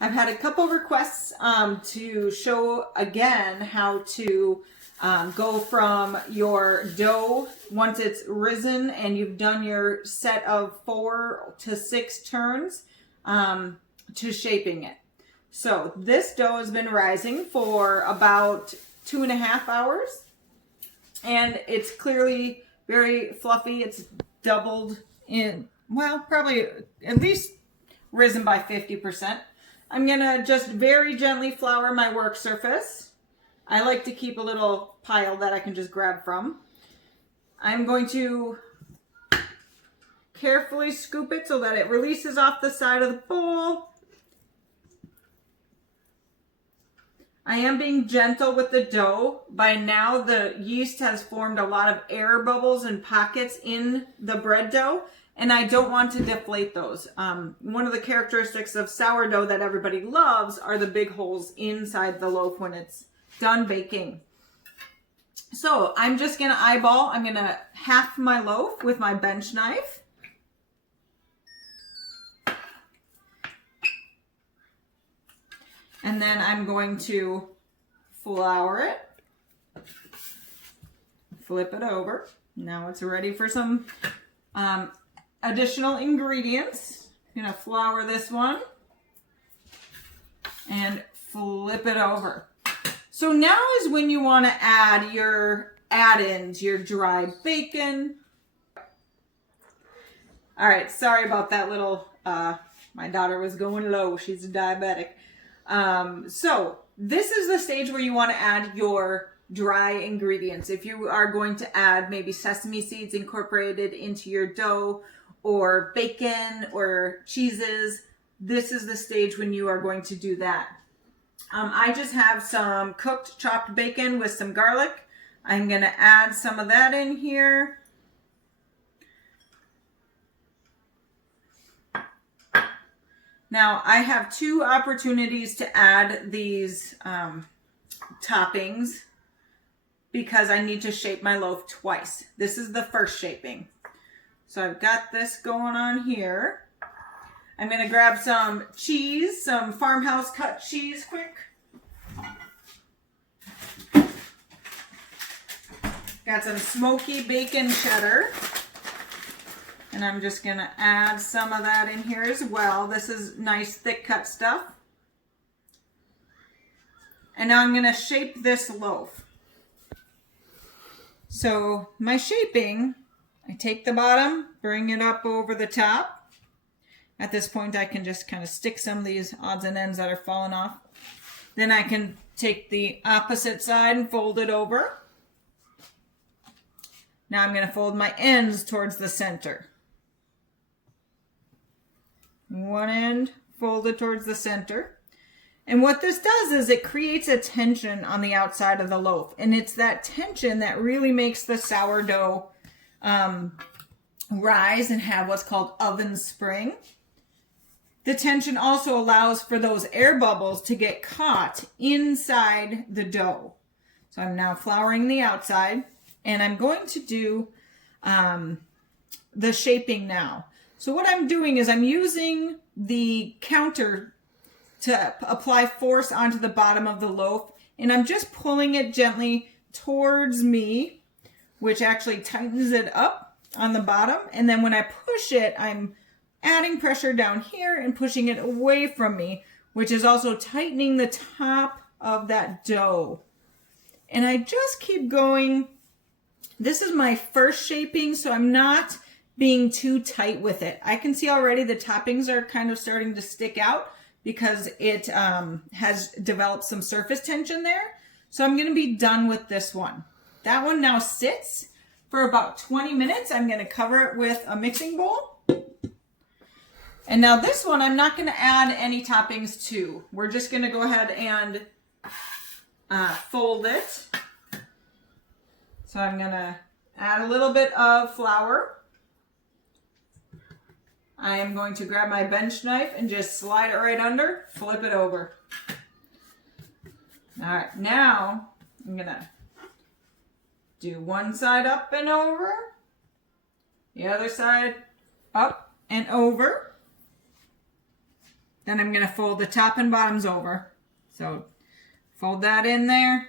I've had a couple requests to show again how to go from your dough once it's risen and you've done your set of 4 to 6 turns to shaping it. So this dough has been rising for about 2.5 hours and it's clearly very fluffy. It's doubled in, well, probably at least risen by 50%. I'm gonna just very gently flour my work surface. I like to keep a little pile that I can just grab from. I'm going to carefully scoop it so that it releases off the side of the bowl. I am being gentle with the dough. By now the yeast has formed a lot of air bubbles and pockets in the bread dough, and I don't want to deflate those. One of the characteristics of sourdough that everybody loves are the big holes inside the loaf when it's done baking. So I'm just gonna I'm gonna half my loaf with my bench knife. And then I'm going to flour it, flip it over. Now it's ready for some additional ingredients. I'm gonna flour this one and flip it over. So now is when you want to add your add-ins, your dried bacon. All right, sorry about that little, my daughter was going low. She's a diabetic. So this is the stage where you want to add your dry ingredients. If you are going to add maybe sesame seeds incorporated into your dough or bacon or cheeses, this is the stage when you are going to do that. I just have some cooked chopped bacon with some garlic. I'm going to add some of that in here. Now I have 2 opportunities to add these toppings because I need to shape my loaf twice. This is the first shaping. So I've got this going on here. I'm going to grab some cheese, some farmhouse cut cheese quick. Got some smoky bacon cheddar. And I'm just going to add some of that in here as well. This is nice thick cut stuff. And now I'm going to shape this loaf. So my shaping, I take the bottom, bring it up over the top. At this point, I can just kind of stick some of these odds and ends that are falling off. Then I can take the opposite side and fold it over. Now I'm going to fold my ends towards the center. One end folded towards the center. And what this does is it creates a tension on the outside of the loaf. And it's that tension that really makes the sourdough rise and have what's called oven spring. The tension also allows for those air bubbles to get caught inside the dough. So I'm now flouring the outside, and I'm going to do the shaping now. So what I'm doing is I'm using the counter to apply force onto the bottom of the loaf, and I'm just pulling it gently towards me, which actually tightens it up on the bottom. And then when I push it, I'm adding pressure down here and pushing it away from me, which is also tightening the top of that dough. And I just keep going. This is my first shaping, so I'm not being too tight with it. I can see already the toppings are kind of starting to stick out because it has developed some surface tension there. So I'm going to be done with this one. That one now sits for about 20 minutes. I'm going to cover it with a mixing bowl. And now this one, I'm not going to add any toppings to. We're just going to go ahead and fold it. So I'm going to add a little bit of flour. I am going to grab my bench knife and just slide it right under, flip it over. All right, now I'm going to do one side up and over, the other side up and over. Then I'm going to fold the top and bottoms over. So fold that in there.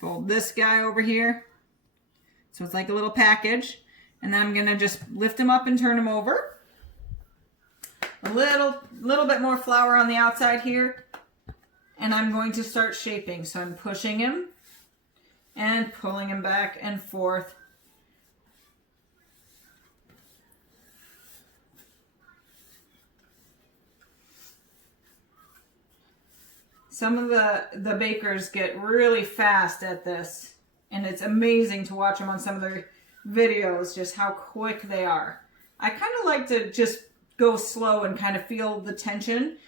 Fold this guy over here. So it's like a little package. And then I'm going to just lift them up and turn them over. A little bit more flour on the outside here. And I'm going to start shaping. So I'm pushing him and pulling him back and forth. Some of the bakers get really fast at this, and it's amazing to watch them on some of their videos, just how quick they are. I kind of like to just go slow and kind of feel the tension.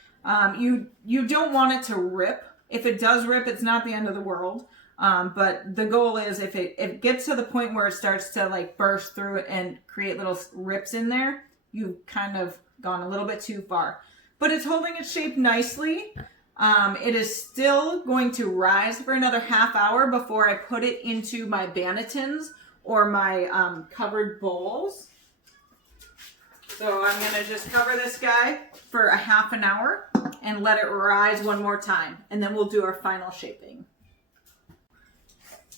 You don't want it to rip. If it does rip, it's not the end of the world. But the goal is if it gets to the point where it starts to like burst through it and create little rips in there, you've kind of gone a little bit too far. But it's holding its shape nicely. It is still going to rise for another half hour before I put it into my bannetons or my covered bowls. So I'm going to just cover this guy for a half an hour and let it rise one more time. And then we'll do our final shaping.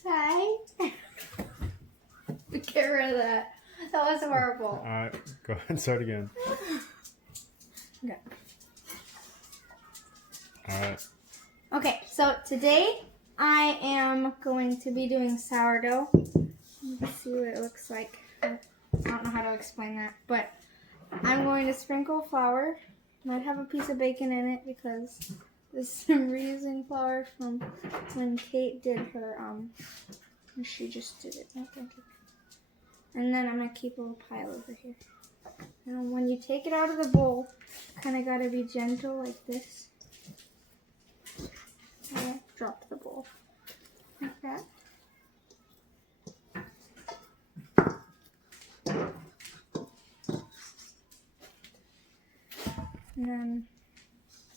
Hi. Get rid of that. That was horrible. All right, go ahead and start again. Okay. All right. Okay, so today I am going to be doing sourdough. Let's see what it looks like. I don't know how to explain that, but I'm going to sprinkle flour. Might have a piece of bacon in it because this I'm reusing flour from when Kate did her she just did it. No, thank you. And then I'm gonna keep a little pile over here. Now when you take it out of the bowl, kind of gotta be gentle like this. And drop the bowl like that. And then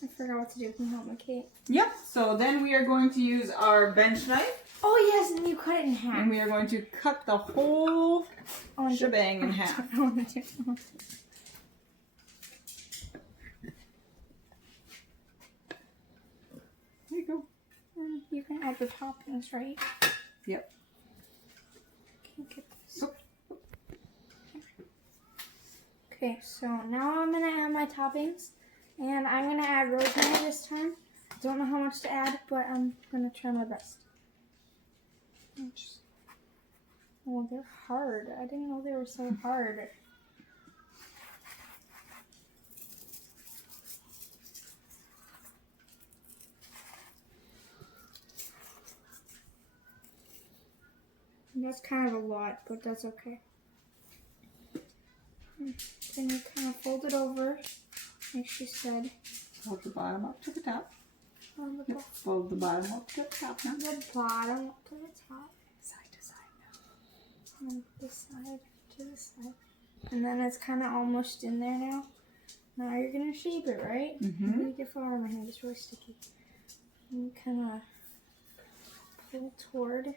I forgot what to do. Can you help me, Kate? Yep, so then we are going to use our bench knife. Oh yes, and you cut it in half. And we are going to cut the whole shebang in half. There you go. And you can add the toppings, right? Yep. Can't get this. Okay, so now I'm gonna add my toppings, and I'm gonna add rosemary this time. Don't know how much to add, but I'm gonna try my best. Oh, they're hard. I didn't know they were so hard. That's kind of a lot, but that's okay. Then you kind of fold it over, like she said. Fold the bottom up to the top. Yep, fold the bottom up to the top now. The bottom up to the top. Side to side now. And this side to the side. And then it's kind of almost in there now. Now you're going to shape it, right? Mm-hmm. Let me get flour in my hand. It's really sticky. And you kind of pull toward.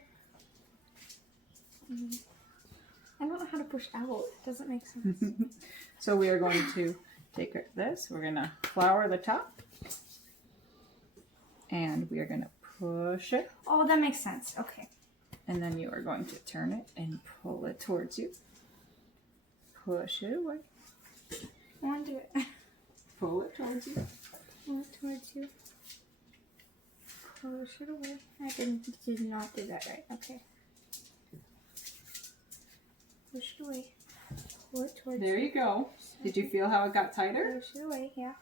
I don't know how to push out. It doesn't make sense. So we are going to take this. We're going to flour the top. And we are going to push it. Oh, that makes sense. Okay. And then you are going to turn it and pull it towards you. Push it away. I want to do it. Pull it towards you. Pull it towards you. Push it away. I did not do that right. Okay. Push it away. Pull it towards you. There you go. Did you feel how it got tighter? Push it away. Yeah.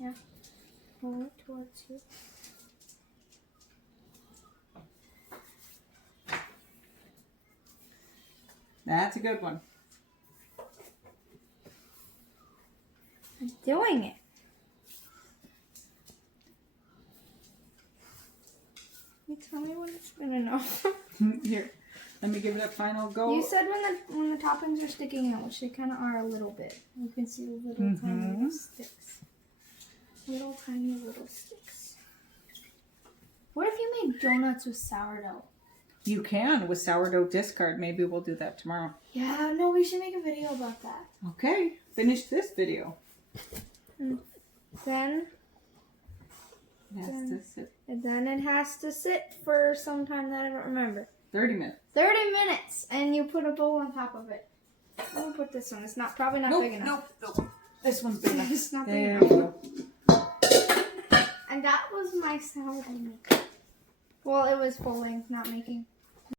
Yeah. Pull it towards you. That's a good one. I'm doing it. You tell me when it's good enough. Here, let me give it a final go. You said when the toppings are sticking out, which they kind of are a little bit. You can see the little tiny little sticks. Little tiny little sticks. What if you made donuts with sourdough? You can with sourdough discard. Maybe we'll do that tomorrow. Yeah, no, we should make a video about that. Okay, finish this video. Then it has to sit for some time that I don't remember. 30 minutes. 30 minutes, and you put a bowl on top of it. I'm gonna put this one. It's probably not big enough. Nope. This one's big enough. It's not big There enough. you go. And that was my sourdough maker. Well, it was folding, not making.